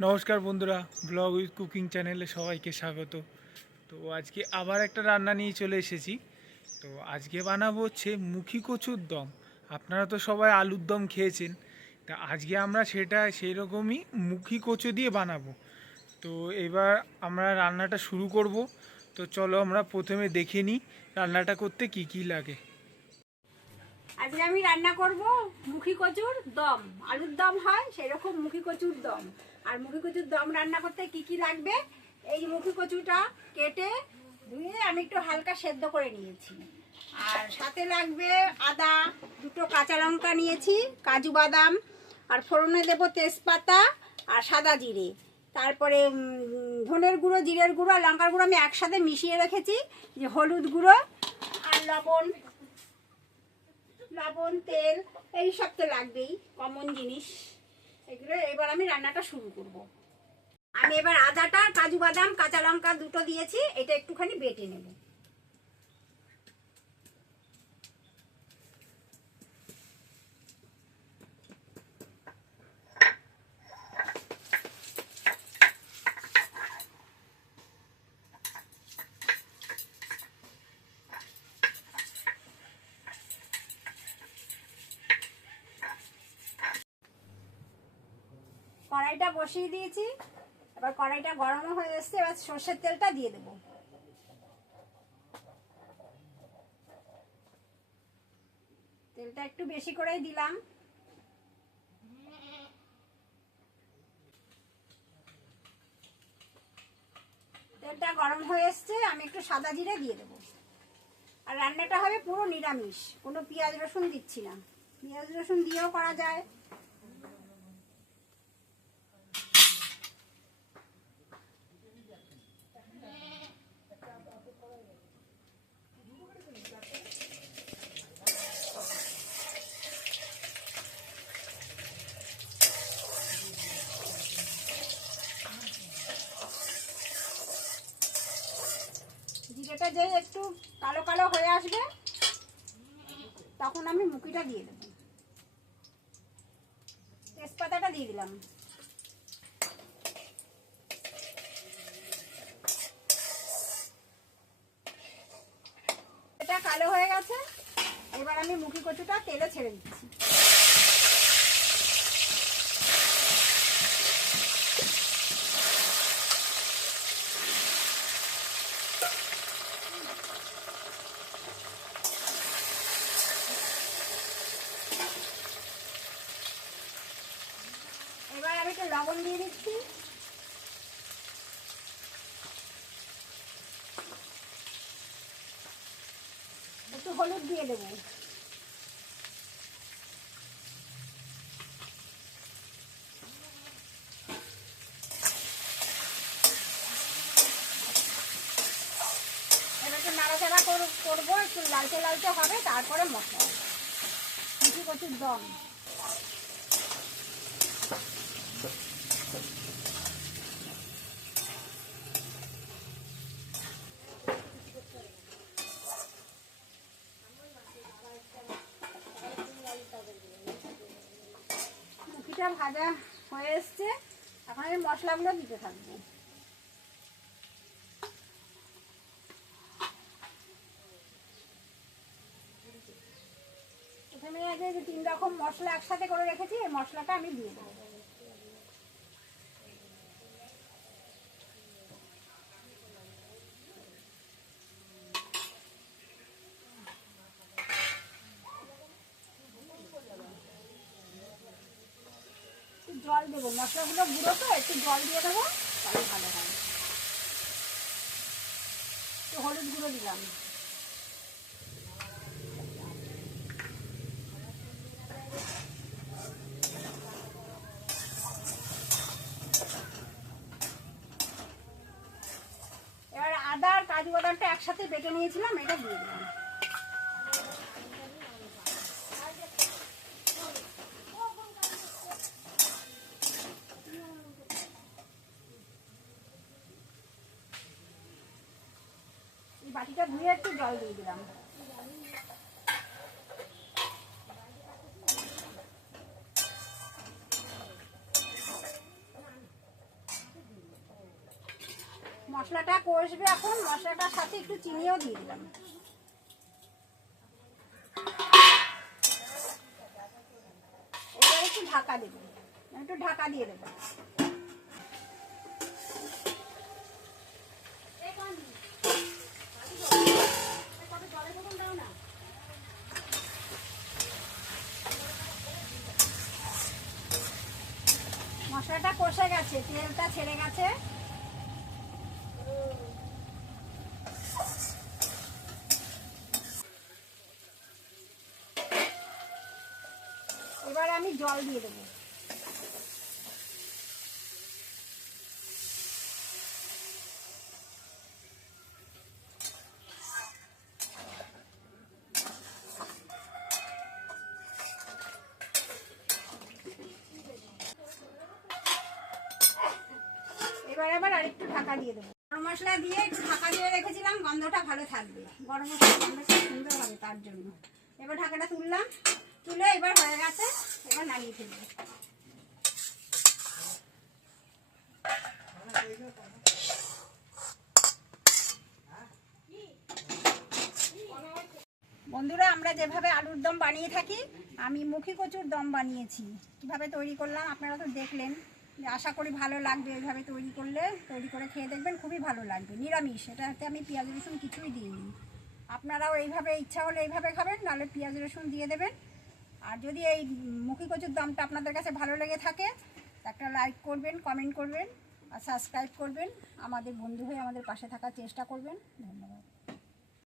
নমস্কার বন্ধুরা, blog with cooking চ্যানেলে সবাইকে স্বাগত। তো আজকে আবার একটা রান্না নিয়ে চলে এসেছি। তো আজকে বানাবো হচ্ছে মুখী কচুর দম। আপনারা তো সবাই আলুর দম খেয়েছেন, তা আজকে আমরা সেটা সেই রকমই মুখী কচু দিয়ে বানাবো। তো এবার আমরা রান্নাটা শুরু করব। তো চলো আমরা প্রথমে দেখে নিই রান্নাটা করতে কি কি লাগে। আজকে আমি রান্না করব মুখী কচুর দম। আলুর দম হয় সেরকম মুখী কচুর দম। আর মুখী কচুর দম রান্না করতে কি কি লাগবে, এই মুখী কচুটা কেটে ধুয়ে আমি একটু হালকা সেদ্ধ করে নিয়েছি। আর সাথে লাগবে আদা, দুটো কাঁচা লঙ্কা নিয়েছি, কাজু বাদাম, আর ফোড়নে দেবো তেজপাতা আর সাদা জিরে। তারপরে ধনের গুঁড়ো, জিরের গুঁড়ো আর লঙ্কার গুঁড়ো আমি একসাথে মিশিয়ে রেখেছি। যে হলুদ গুঁড়ো আর লবণ, তেল, এই সব তো লাগবেই, কমন জিনিস এগুলো। এবার আমি রান্নাটা শুরু করব। আমি এবার আদাটা, কাজু বাদাম, কাঁচা লঙ্কা দুটো দিয়েছি, এটা একটুখানি বেটে নেব। কড়াইটা বসিয়ে দিয়েছি, এবার কড়াইটা গরম হয়ে এসছে, এবার সর্ষের তেলটা দিয়ে দেব। তেলটা একটু বেশি করেই দিলাম। তেলটা গরম হয়ে এসছে, আমি একটু সাদা জিরে দিয়ে দেবো। আর রান্নাটা হবে পুরো নিরামিষ, কোনো পেঁয়াজ রসুন দিচ্ছি না। পেঁয়াজ রসুন দিয়েও করা যায়। জিরেটা যেই একটু কালো কালো হয়ে আসবে, তখন আমি মুখিটা দিয়ে দেবো। তেজপাতাটা দিয়ে দিলাম। এটা কালো হয়ে গেছে, এবার আমি মুখী কচুটা তেলে ছেড়ে দিচ্ছি। এবার আমি একটু লবণ দিয়ে দিচ্ছি, একটু হলুদ দিয়ে দেবো। এবার একটু নাড়াচাড়া করবো, একটু লালচে লালচে হবে, তারপরে মশলা মুখী কচুর দম। মুখিটা ভাজা হয়ে এসছে, এখন আমি মশলাগুলো দিতে থাকবো। এখানে আগে যে 3 রকম মশলা একসাথে করে রেখেছি, এই মশলাটা আমি দিয়ে দেবো। জল দেবো, মশলাগুলো গুঁড়ো তো, একটু জল দিয়ে দেবো, তাহলে ভালো হয়। একটু হলুদ গুঁড়ো দিলাম। এবার আদা আর কাজু বাদামটা একসাথে বেটে নিয়েছিলাম, এটা দিয়ে দিলাম। এই বাটিটা ধুয়ে একটু জল দিয়ে দিলাম। মশলাটা কষবে এখন, মশলাটার সাথে একটু চিনিও দিয়ে দিলাম। এবার একটু ঢাকা দেবো, একটু ঢাকা দিয়ে দেবো। মশলাটা কষে গেছে, তেলটা ছেড়ে গেছে। এবার আমি জল দিয়ে দেবো। এবার আবার আরেকটু ঢাকা দিয়ে দেবো। গরম মশলা দিয়ে একটু ঢাকা দিয়ে রেখেছিলাম, গন্ধটা ভালো থাকবে, গরম মশলার গন্ধটা সুন্দর হবে তার জন্য। এবার ঢাকাটা তুললাম, তুলে এবার হয়ে গেছে, এবার নামিয়ে ফেলবো। বন্ধুরা, আমরা যেভাবে আলুর দম বানিয়ে থাকি, আমি মুখী কচুর দম বানিয়েছি। কিভাবে তৈরি করলাম আপনারা তো দেখলেন। আশা করি ভালো লাগবে। এইভাবে তৈরি করে খেয়ে দেখবেন, খুবই ভালো লাগবে। নিরামিষ, এটাতে আমি পেঁয়াজ রসুন কিছুই দিইনি। আপনারাও এইভাবে ইচ্ছা হলে এইভাবে খাবেন, নাহলে পেঁয়াজ রসুন দিয়ে দেবেন। আর যদি এই মুখী কচুর দমটা আপনাদের কাছে ভালো লেগে থাকে, একটা লাইক করবেন, কমেন্ট করবেন আর সাবস্ক্রাইব করবেন। আমাদের বন্ধু হয়ে আমাদের পাশে থাকার চেষ্টা করবেন। ধন্যবাদ।